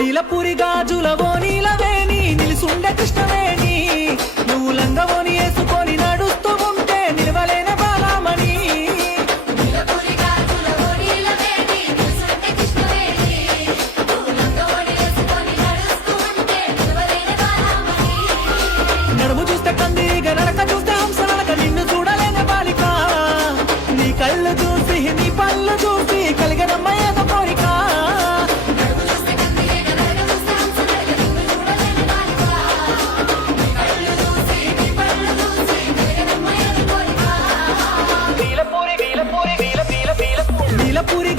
నీలపురి గాజులవో నీలవేణి నిలుసుండే కృష్ణవేణి నువ్వు లంగవోని వేసుకొని నడుస్తూ ఉంటే నిలవలేని బాలమణి నడుము చూస్తే కందిగ నడక చూస్తే హంస నడక నిన్ను చూడలేని బాలిక నీ కళ్ళు చూసి నీ పళ్ళు చూసి కలిగనమ్మ ఏదో కోరిక నీలపురి